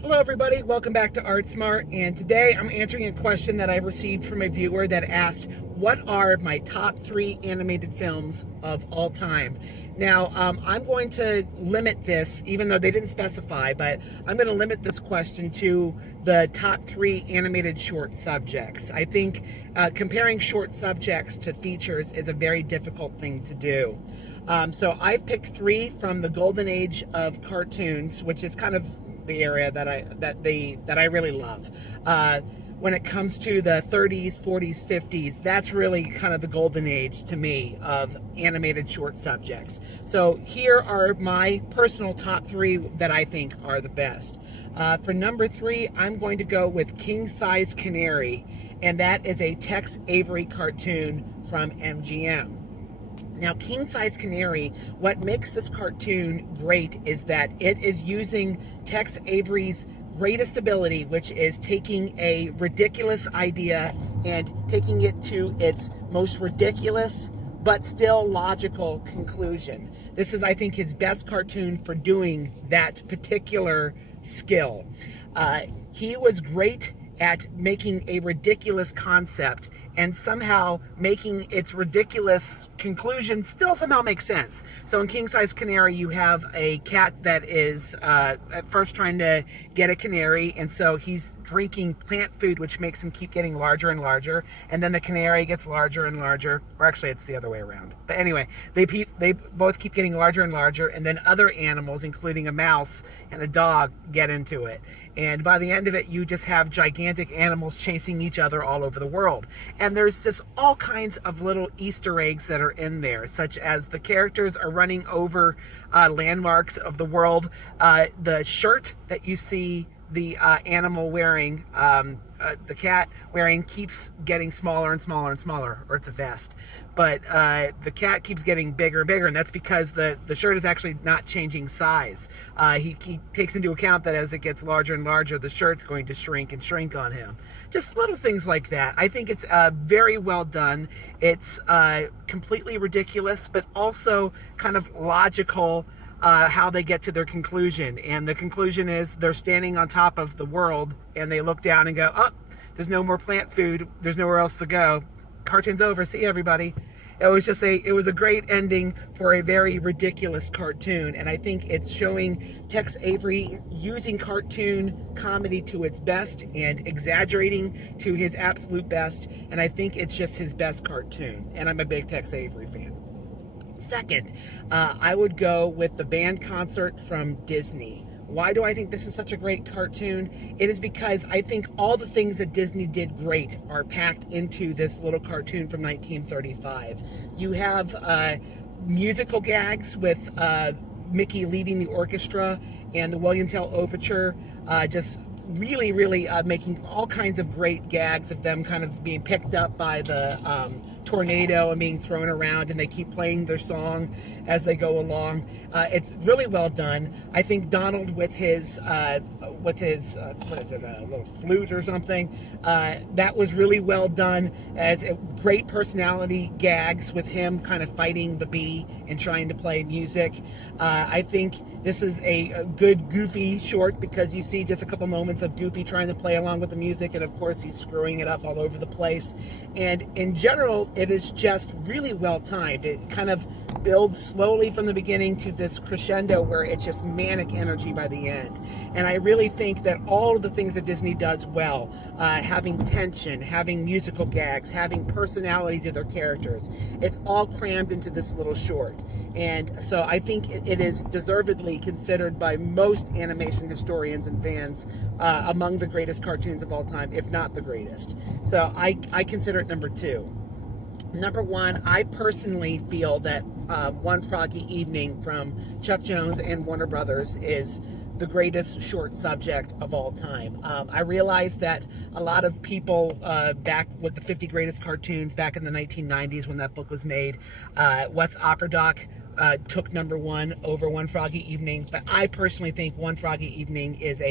Hello everybody, welcome back to ArtSmart, and today I'm answering a question that I've received from a viewer that asked, what are my top 3 animated films of all time? Now, I'm going to limit this, even though they didn't specify, but I'm going to limit this question to the top 3 animated short subjects. I think comparing short subjects to features is a very difficult thing to do. So I've picked 3 from the golden age of cartoons, which is kind of the area that I really love. When it comes to the 30s, 40s, 50s, that's really kind of the golden age to me of animated short subjects. So here are my personal top 3 that I think are the best. For number 3, I'm going to go with King Size Canary, and that is a Tex Avery cartoon from MGM. Now, King Size Canary, what makes this cartoon great is that it is using Tex Avery's greatest ability, which is taking a ridiculous idea and taking it to its most ridiculous but still logical conclusion. This is, I think, his best cartoon for doing that particular skill. He was great at making a ridiculous concept and somehow making its ridiculous conclusion still somehow make sense. So in King Size Canary, you have a cat that is at first trying to get a canary, and so he's drinking plant food, which makes him keep getting larger and larger, and then the canary gets larger and larger, or actually it's the other way around. But anyway, they both keep getting larger and larger, and then other animals, including a mouse and a dog, get into it. And by the end of it, you just have gigantic animals chasing each other all over the world. And there's just all kinds of little Easter eggs that are in there, such as the characters are running over landmarks of the world. The shirt that you see the animal wearing, the cat wearing, keeps getting smaller and smaller and smaller, or it's a vest. But the cat keeps getting bigger and bigger, and that's because the shirt is actually not changing size. He takes into account that as it gets larger and larger, the shirt's going to shrink and shrink on him. Just little things like that. I think it's very well done. It's completely ridiculous, but also kind of logical. How they get to their conclusion. And the conclusion is they're standing on top of the world and they look down and go, oh, there's no more plant food. There's nowhere else to go. Cartoon's over. See you, everybody. It was a great ending for a very ridiculous cartoon. And I think it's showing Tex Avery using cartoon comedy to its best and exaggerating to his absolute best. And I think it's just his best cartoon. And I'm a big Tex Avery fan. Second, I would go with the band concert from Disney. Why do I think this is such a great cartoon? It is because I think all the things that Disney did great are packed into this little cartoon from 1935. You have musical gags with Mickey leading the orchestra and the William Tell Overture, just really making all kinds of great gags of them kind of being picked up by the tornado and being thrown around, and they keep playing their song as they go along. It's really well done. I think Donald with his what is it, a little flute or something, that was really well done, as great personality gags with him kind of fighting the bee and trying to play music. I think this is a good Goofy short, because you see just a couple moments of Goofy trying to play along with the music, and of course he's screwing it up all over the place. And in general, it is just really well timed. It kind of builds slowly from the beginning to this crescendo where it's just manic energy by the end. And I really think that all of the things that Disney does well, having tension, having musical gags, having personality to their characters, it's all crammed into this little short. And so I think it is deservedly considered by most animation historians and fans among the greatest cartoons of all time, if not the greatest. So I consider it number 2. Number 1, I personally feel that One Froggy Evening from Chuck Jones and Warner Brothers is the greatest short subject of all time. I realize that a lot of people back with the 50 greatest cartoons back in the 1990s when that book was made, What's Opera Doc took number 1 over One Froggy Evening, but I personally think One Froggy Evening is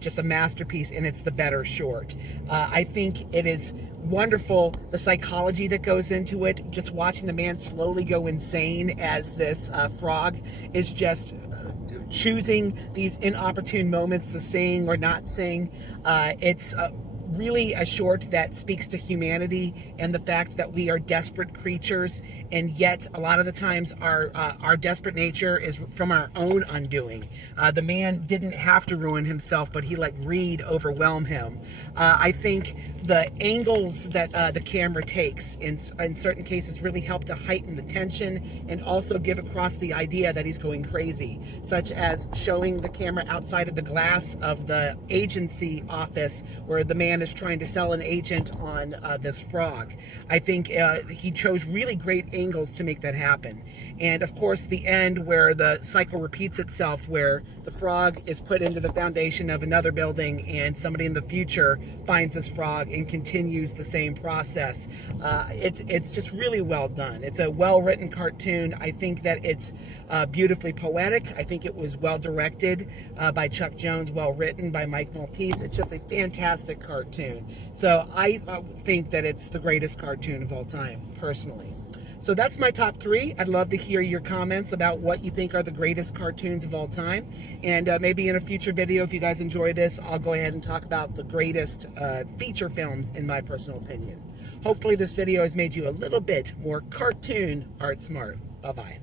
just a masterpiece, and it's the better short. I think it is wonderful, the psychology that goes into it, just watching the man slowly go insane as this frog is just choosing these inopportune moments to sing or not sing. It's really a short that speaks to humanity and the fact that we are desperate creatures, and yet a lot of the times our desperate nature is from our own undoing. The man didn't have to ruin himself, but he let greed overwhelm him. I think the angles that the camera takes in certain cases really help to heighten the tension and also give across the idea that he's going crazy, such as showing the camera outside of the glass of the agency office where the man is trying to sell an agent on this frog. I think he chose really great angles to make that happen. And of course the end where the cycle repeats itself, where the frog is put into the foundation of another building and somebody in the future finds this frog and continues the same process. It's just really well done. It's a well-written cartoon. I think that it's beautifully poetic. I think it was well directed by Chuck Jones, well written by Mike Maltese. It's just a fantastic cartoon. So I think that it's the greatest cartoon of all time, personally. So that's my top 3. I'd love to hear your comments about what you think are the greatest cartoons of all time. And maybe in a future video, if you guys enjoy this, I'll go ahead and talk about the greatest feature films in my personal opinion. Hopefully this video has made you a little bit more cartoon art smart. Bye-bye.